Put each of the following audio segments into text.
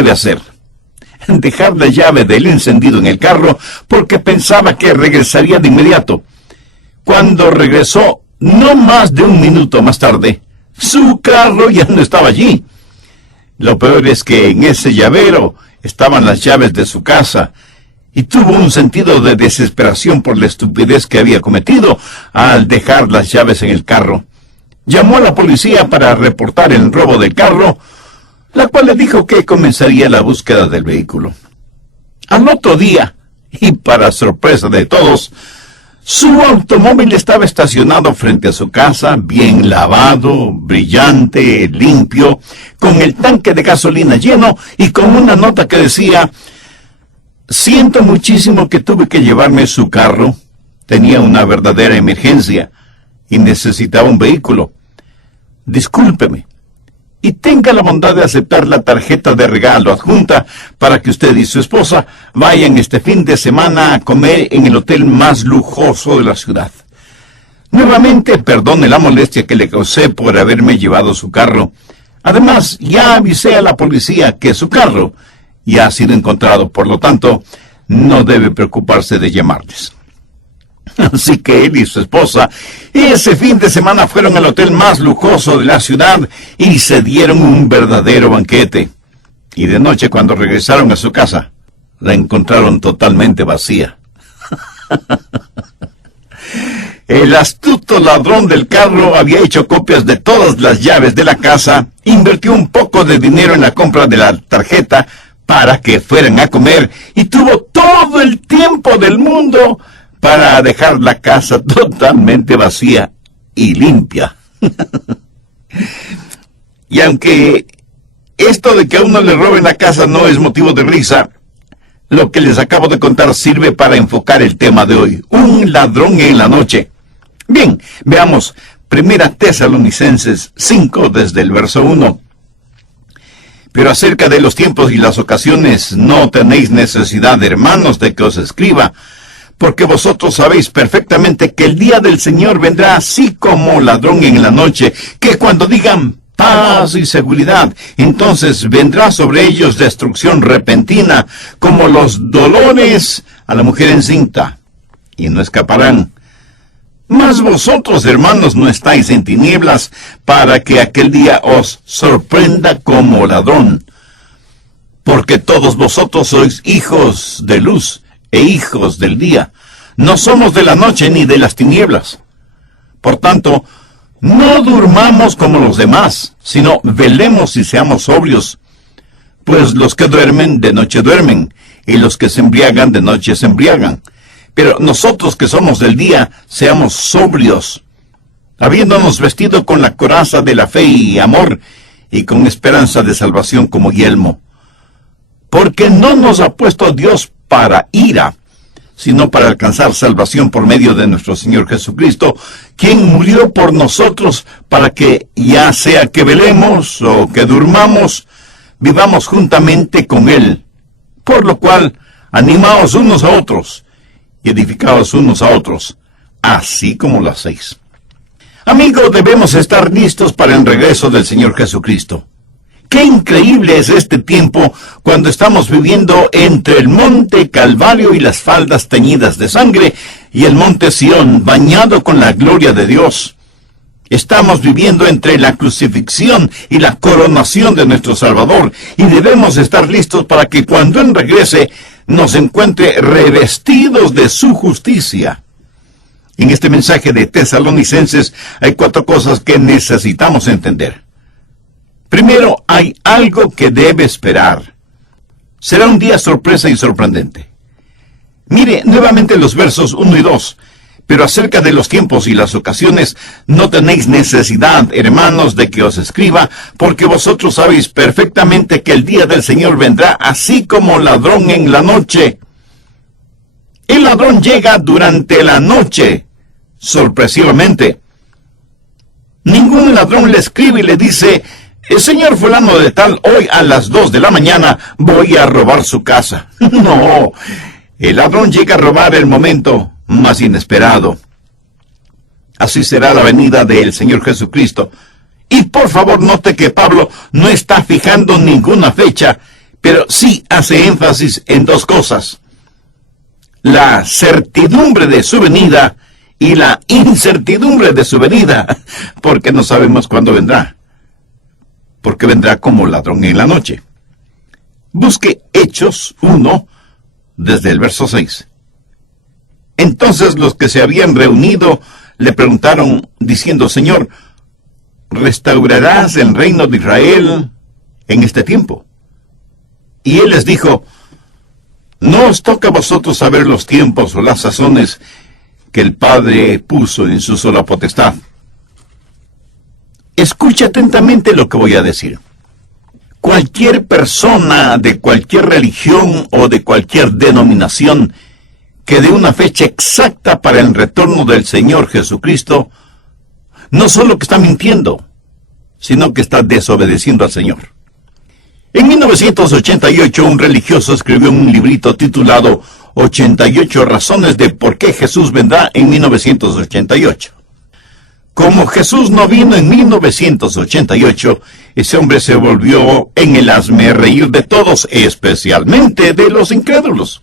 debe hacer: dejar la llave del encendido en el carro porque pensaba que regresaría de inmediato. Cuando regresó, no más de un minuto más tarde, su carro ya no estaba allí. Lo peor es que en ese llavero estaban las llaves de su casa, y tuvo un sentido de desesperación por la estupidez que había cometido al dejar las llaves en el carro. Llamó a la policía para reportar el robo del carro, la cual le dijo que comenzaría la búsqueda del vehículo. Al otro día, y para sorpresa de todos, su automóvil estaba estacionado frente a su casa, bien lavado, brillante, limpio, con el tanque de gasolina lleno y con una nota que decía: siento muchísimo que tuve que llevarme su carro. Tenía una verdadera emergencia y necesitaba un vehículo. Discúlpeme y tenga la bondad de aceptar la tarjeta de regalo adjunta para que usted y su esposa vayan este fin de semana a comer en el hotel más lujoso de la ciudad. Nuevamente, perdone la molestia que le causé por haberme llevado su carro. Además, ya avisé a la policía que su carro ya ha sido encontrado, por lo tanto, no debe preocuparse de llamarles. Así que él y su esposa ese fin de semana fueron al hotel más lujoso de la ciudad y se dieron un verdadero banquete. Y de noche, cuando regresaron a su casa, la encontraron totalmente vacía. El astuto ladrón del carro había hecho copias de todas las llaves de la casa, invirtió un poco de dinero en la compra de la tarjeta para que fueran a comer y tuvo todo el tiempo del mundo para dejar la casa totalmente vacía y limpia. Y aunque esto de que a uno le roben la casa no es motivo de risa, lo que les acabo de contar sirve para enfocar el tema de hoy: un ladrón en la noche. Bien, veamos 1 Tesalonicenses 5 desde el verso 1. Pero acerca de los tiempos y las ocasiones no tenéis necesidad, hermanos, de que os escriba, porque vosotros sabéis perfectamente que el día del Señor vendrá así como ladrón en la noche, que cuando digan paz y seguridad, entonces vendrá sobre ellos destrucción repentina, como los dolores a la mujer encinta, y no escaparán. Mas vosotros, hermanos, no estáis en tinieblas, para que aquel día os sorprenda como ladrón. Porque todos vosotros sois hijos de luz e hijos del día. No somos de la noche ni de las tinieblas. Por tanto, no durmamos como los demás, sino velemos y seamos sobrios. Pues los que duermen, de noche duermen, y los que se embriagan, de noche se embriagan. Pero nosotros que somos del día, seamos sobrios, habiéndonos vestido con la coraza de la fe y amor, y con esperanza de salvación como yelmo. Porque no nos ha puesto Dios para ira, sino para alcanzar salvación por medio de nuestro Señor Jesucristo, quien murió por nosotros para que, ya sea que velemos o que durmamos, vivamos juntamente con Él. Por lo cual, animaos unos a otros, y edificaos unos a otros, así como lo hacéis. Amigos, debemos estar listos para el regreso del Señor Jesucristo. ¡Qué increíble es este tiempo cuando estamos viviendo entre el monte Calvario y las faldas teñidas de sangre y el monte Sión bañado con la gloria de Dios! Estamos viviendo entre la crucifixión y la coronación de nuestro Salvador, y debemos estar listos para que cuando Él regrese nos encuentre revestidos de su justicia. En este mensaje de Tesalonicenses hay 4 cosas que necesitamos entender. Primero, hay algo que debe esperar. Será un día sorpresa y sorprendente. Mire nuevamente los versos 1 y 2. Pero acerca de los tiempos y las ocasiones, no tenéis necesidad, hermanos, de que os escriba, porque vosotros sabéis perfectamente que el día del Señor vendrá así como ladrón en la noche. El ladrón llega durante la noche, sorpresivamente. Ningún ladrón le escribe y le dice: el señor fulano de tal, hoy a las 2 de la mañana voy a robar su casa. No, el ladrón llega a robar el momento más inesperado. Así será la venida del Señor Jesucristo. Y por favor note que Pablo no está fijando ninguna fecha, pero sí hace énfasis en dos cosas: la certidumbre de su venida y la incertidumbre de su venida, porque no sabemos cuándo vendrá, porque vendrá como ladrón en la noche. Busque Hechos 1, desde el verso 6. Entonces los que se habían reunido le preguntaron, diciendo: Señor, ¿restaurarás el reino de Israel en este tiempo? Y él les dijo: no os toca a vosotros saber los tiempos o las sazones que el Padre puso en su sola potestad. Escucha atentamente lo que voy a decir. Cualquier persona de cualquier religión o de cualquier denominación que dé una fecha exacta para el retorno del Señor Jesucristo, no solo que está mintiendo, sino que está desobedeciendo al Señor. En 1988, un religioso escribió un librito titulado 88 razones de por qué Jesús vendrá en 1988. Como Jesús no vino en 1988, ese hombre se volvió en el hazmerreír de todos, especialmente de los incrédulos.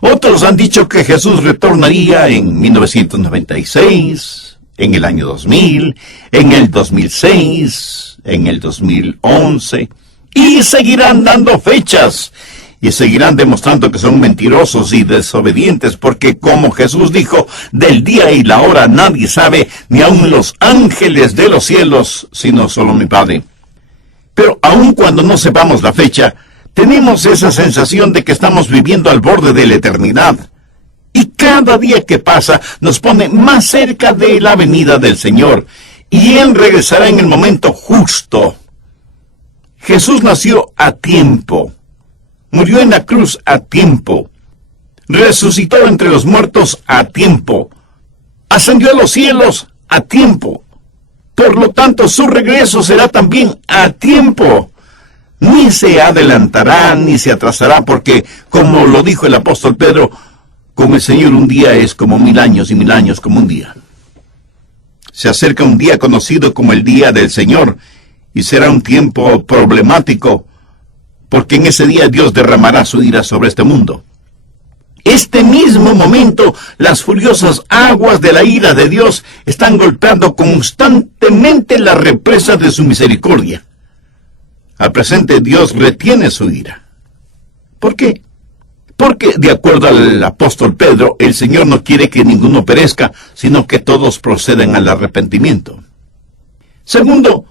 Otros han dicho que Jesús retornaría en 1996, en el año 2000, en el 2006, en el 2011, y seguirán dando fechas, y seguirán demostrando que son mentirosos y desobedientes, porque como Jesús dijo, del día y la hora nadie sabe, ni aun los ángeles de los cielos, sino solo mi Padre. Pero aun cuando no sepamos la fecha, tenemos esa sensación de que estamos viviendo al borde de la eternidad. Y cada día que pasa nos pone más cerca de la venida del Señor, y Él regresará en el momento justo. Jesús nació a tiempo. Murió en la cruz a tiempo. Resucitó entre los muertos a tiempo. Ascendió a los cielos a tiempo. Por lo tanto, su regreso será también a tiempo. Ni se adelantará ni se atrasará, porque, como lo dijo el apóstol Pedro, con el Señor un día es como 1000 años y 1000 años como un día. Se acerca un día conocido como el día del Señor, y será un tiempo problemático, porque en ese día Dios derramará su ira sobre este mundo. Este mismo momento, las furiosas aguas de la ira de Dios están golpeando constantemente la represa de su misericordia. Al presente, Dios retiene su ira. ¿Por qué? Porque, de acuerdo al apóstol Pedro, el Señor no quiere que ninguno perezca, sino que todos procedan al arrepentimiento. Segundo,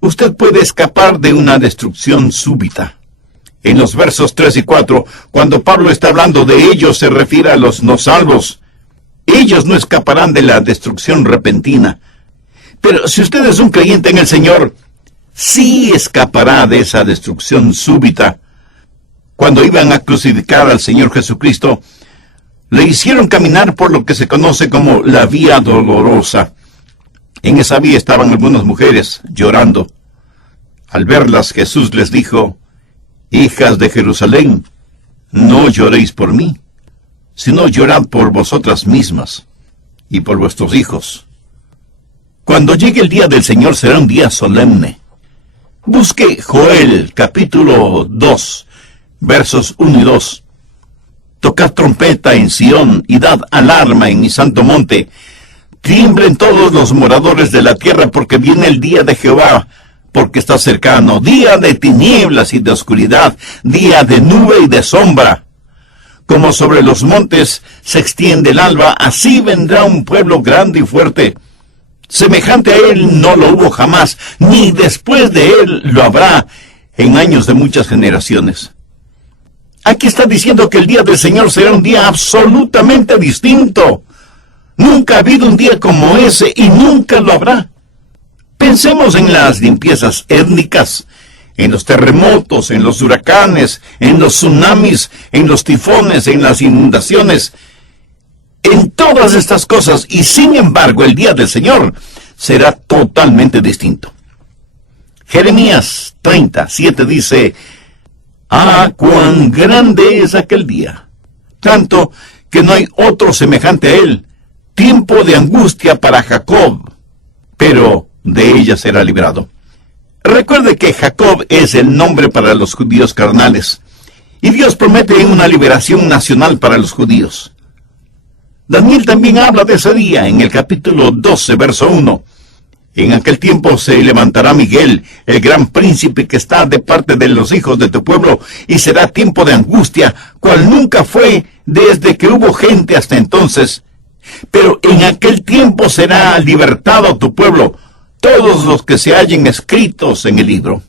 usted puede escapar de una destrucción súbita. En los versos 3 y 4, cuando Pablo está hablando de ellos, se refiere a los no salvos. Ellos no escaparán de la destrucción repentina. Pero si usted es un creyente en el Señor, sí escapará de esa destrucción súbita. Cuando iban a crucificar al Señor Jesucristo, le hicieron caminar por lo que se conoce como la vía dolorosa. En esa vía estaban algunas mujeres llorando. Al verlas, Jesús les dijo: hijas de Jerusalén, no lloréis por mí, sino llorad por vosotras mismas y por vuestros hijos. Cuando llegue el día del Señor será un día solemne. Busque Joel, capítulo 2, versos 1 y 2. Tocad trompeta en Sión y dad alarma en mi santo monte. Tiemblen todos los moradores de la tierra, porque viene el día de Jehová, porque está cercano, día de tinieblas y de oscuridad, día de nube y de sombra. Como sobre los montes se extiende el alba, así vendrá un pueblo grande y fuerte. Semejante a él no lo hubo jamás, ni después de él lo habrá en años de muchas generaciones. Aquí está diciendo que el día del Señor será un día absolutamente distinto. Nunca ha habido un día como ese y nunca lo habrá. Pensemos en las limpiezas étnicas, en los terremotos, en los huracanes, en los tsunamis, en los tifones, en las inundaciones, en todas estas cosas, y sin embargo el día del Señor será totalmente distinto. Jeremías 30:7 dice: ¡ah, cuán grande es aquel día! Tanto que no hay otro semejante a él, tiempo de angustia para Jacob, pero de ella será librado. Recuerde que Jacob es el nombre para los judíos carnales, y Dios promete una liberación nacional para los judíos. Daniel también habla de ese día en el capítulo 12, verso 1. En aquel tiempo se levantará Miguel, el gran príncipe que está de parte de los hijos de tu pueblo, y será tiempo de angustia, cual nunca fue desde que hubo gente hasta entonces. Pero en aquel tiempo será libertado tu pueblo, todos los que se hallen escritos en el libro.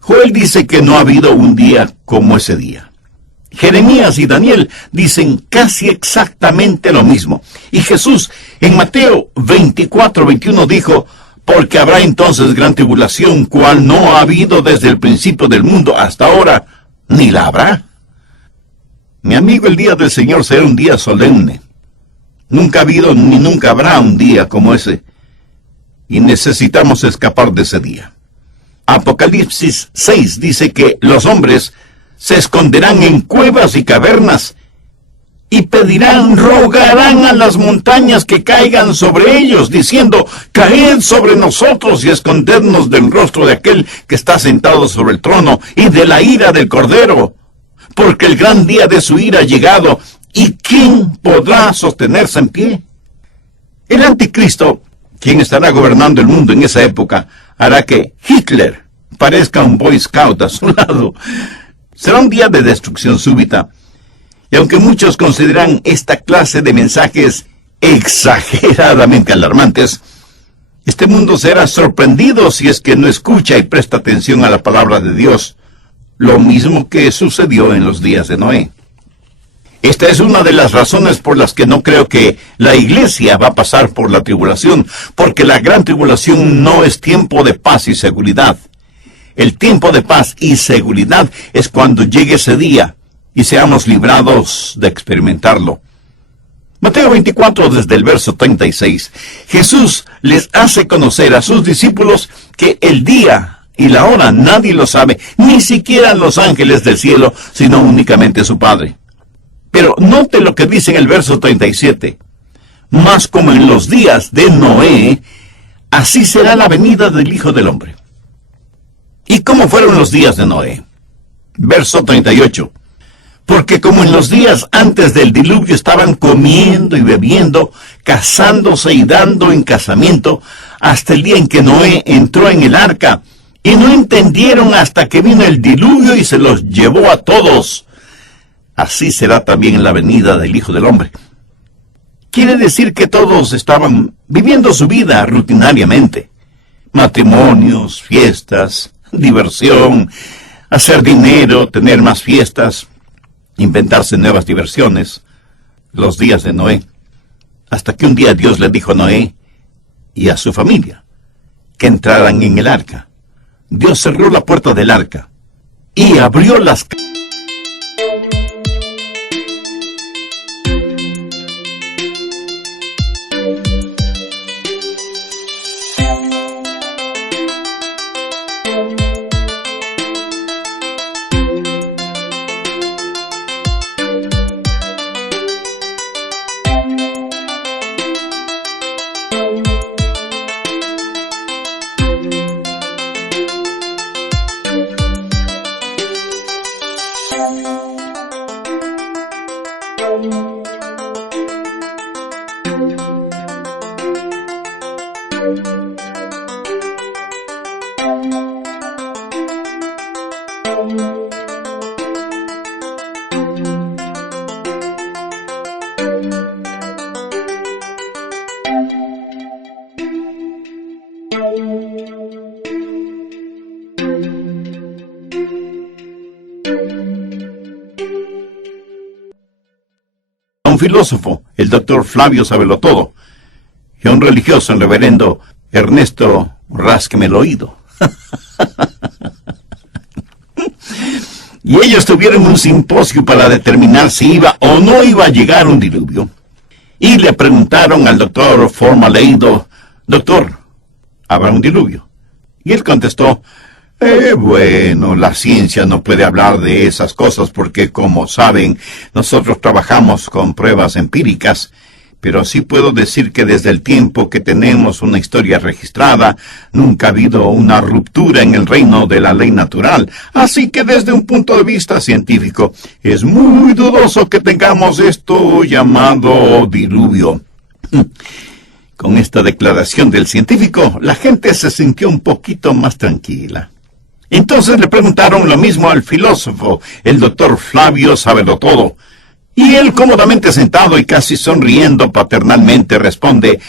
Joel dice que no ha habido un día como ese día. Jeremías y Daniel dicen casi exactamente lo mismo. Y Jesús en Mateo 24:21 dijo, porque habrá entonces gran tribulación, cual no ha habido desde el principio del mundo hasta ahora, ni la habrá. Mi amigo, el día del Señor será un día solemne. Nunca ha habido ni nunca habrá un día como ese. Y necesitamos escapar de ese día. Apocalipsis 6 dice que los hombres se esconderán en cuevas y cavernas y pedirán, rogarán a las montañas que caigan sobre ellos, diciendo, caed sobre nosotros y escondednos del rostro de aquel que está sentado sobre el trono y de la ira del Cordero, porque el gran día de su ira ha llegado, ¿y quién podrá sostenerse en pie? El anticristo, quien estará gobernando el mundo en esa época, hará que Hitler parezca un Boy Scout a su lado. Será un día de destrucción súbita. Y aunque muchos consideran esta clase de mensajes exageradamente alarmantes, este mundo será sorprendido si es que no escucha y presta atención a la palabra de Dios, lo mismo que sucedió en los días de Noé. Esta es una de las razones por las que no creo que la iglesia va a pasar por la tribulación, porque la gran tribulación no es tiempo de paz y seguridad. El tiempo de paz y seguridad es cuando llegue ese día y seamos librados de experimentarlo. Mateo 24, desde el verso 36. Jesús les hace conocer a sus discípulos que el día y la hora nadie lo sabe, ni siquiera los ángeles del cielo, sino únicamente su Padre. Pero note lo que dice en el verso 37. Mas como en los días de Noé, así será la venida del Hijo del Hombre. ¿Y cómo fueron los días de Noé? Verso 38. Porque como en los días antes del diluvio estaban comiendo y bebiendo, casándose y dando en casamiento, hasta el día en que Noé entró en el arca, y no entendieron hasta que vino el diluvio y se los llevó a todos. Así será también en la venida del Hijo del Hombre. Quiere decir que todos estaban viviendo su vida rutinariamente. Matrimonios, fiestas, diversión, hacer dinero, tener más fiestas, inventarse nuevas diversiones. Los días de Noé. Hasta que un día Dios le dijo a Noé y a su familia que entraran en el arca. Dios cerró la puerta del arca y abrió las un filósofo, el doctor Flavio Sabelotodo, y un religioso, el reverendo Ernesto Rásqueme el Oído. Y ellos tuvieron un simposio para determinar si iba o no iba a llegar un diluvio. Y le preguntaron al doctor Formaleido, doctor, ¿habrá un diluvio? Y él contestó, bueno, la ciencia no puede hablar de esas cosas porque, como saben, nosotros trabajamos con pruebas empíricas, pero sí puedo decir que desde el tiempo que tenemos una historia registrada, nunca ha habido una ruptura en el reino de la ley natural. Así que desde un punto de vista científico, es muy dudoso que tengamos esto llamado diluvio. Con esta declaración del científico, la gente se sintió un poquito más tranquila. Entonces le preguntaron lo mismo al filósofo, el doctor Flavio Sabelotodo. Y él, cómodamente sentado y casi sonriendo paternalmente, responde: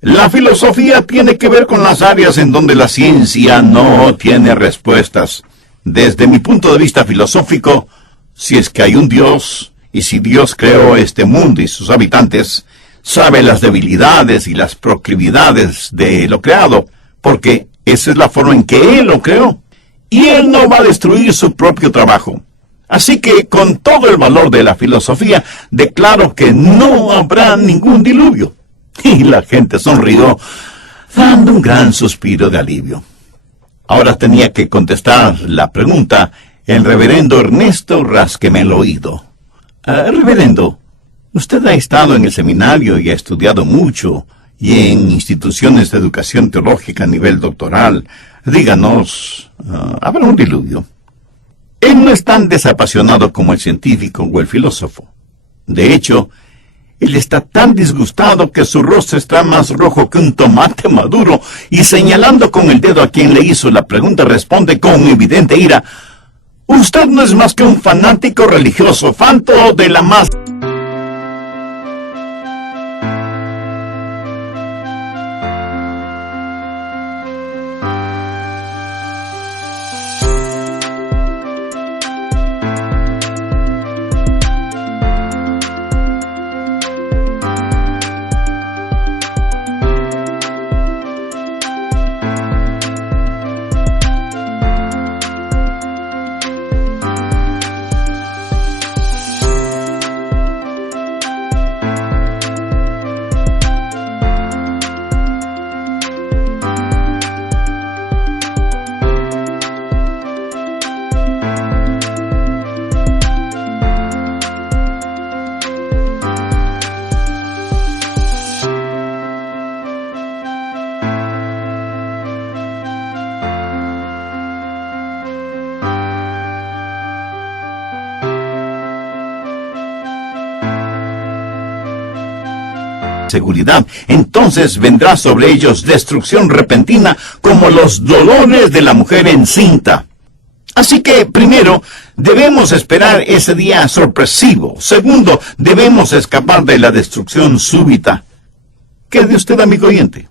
la filosofía tiene que ver con las áreas en donde la ciencia no tiene respuestas. Desde mi punto de vista filosófico, si es que hay un Dios, y si Dios creó este mundo y sus habitantes, sabe las debilidades y las proclividades de lo creado, porque esa es la forma en que Él lo creó. Y Él no va a destruir su propio trabajo. Así que, con todo el valor de la filosofía, declaro que no habrá ningún diluvio. Y la gente sonrió, dando un gran suspiro de alivio. Ahora tenía que contestar la pregunta el reverendo Ernesto Rásqueme el oído. Reverendo, usted ha estado en el seminario y ha estudiado mucho, y en instituciones de educación teológica a nivel doctoral. Díganos, ¿habrá un diluvio? Él no es tan desapasionado como el científico o el filósofo. De hecho, él está tan disgustado que su rostro está más rojo que un tomate maduro, y señalando con el dedo a quien le hizo la pregunta, responde con evidente ira: usted no es más que un fanático religioso, fanto de la más... seguridad, entonces vendrá sobre ellos destrucción repentina como los dolores de la mujer encinta. Así que, primero, debemos esperar ese día sorpresivo. Segundo, debemos escapar de la destrucción súbita. ¿Qué de usted, amigo oyente?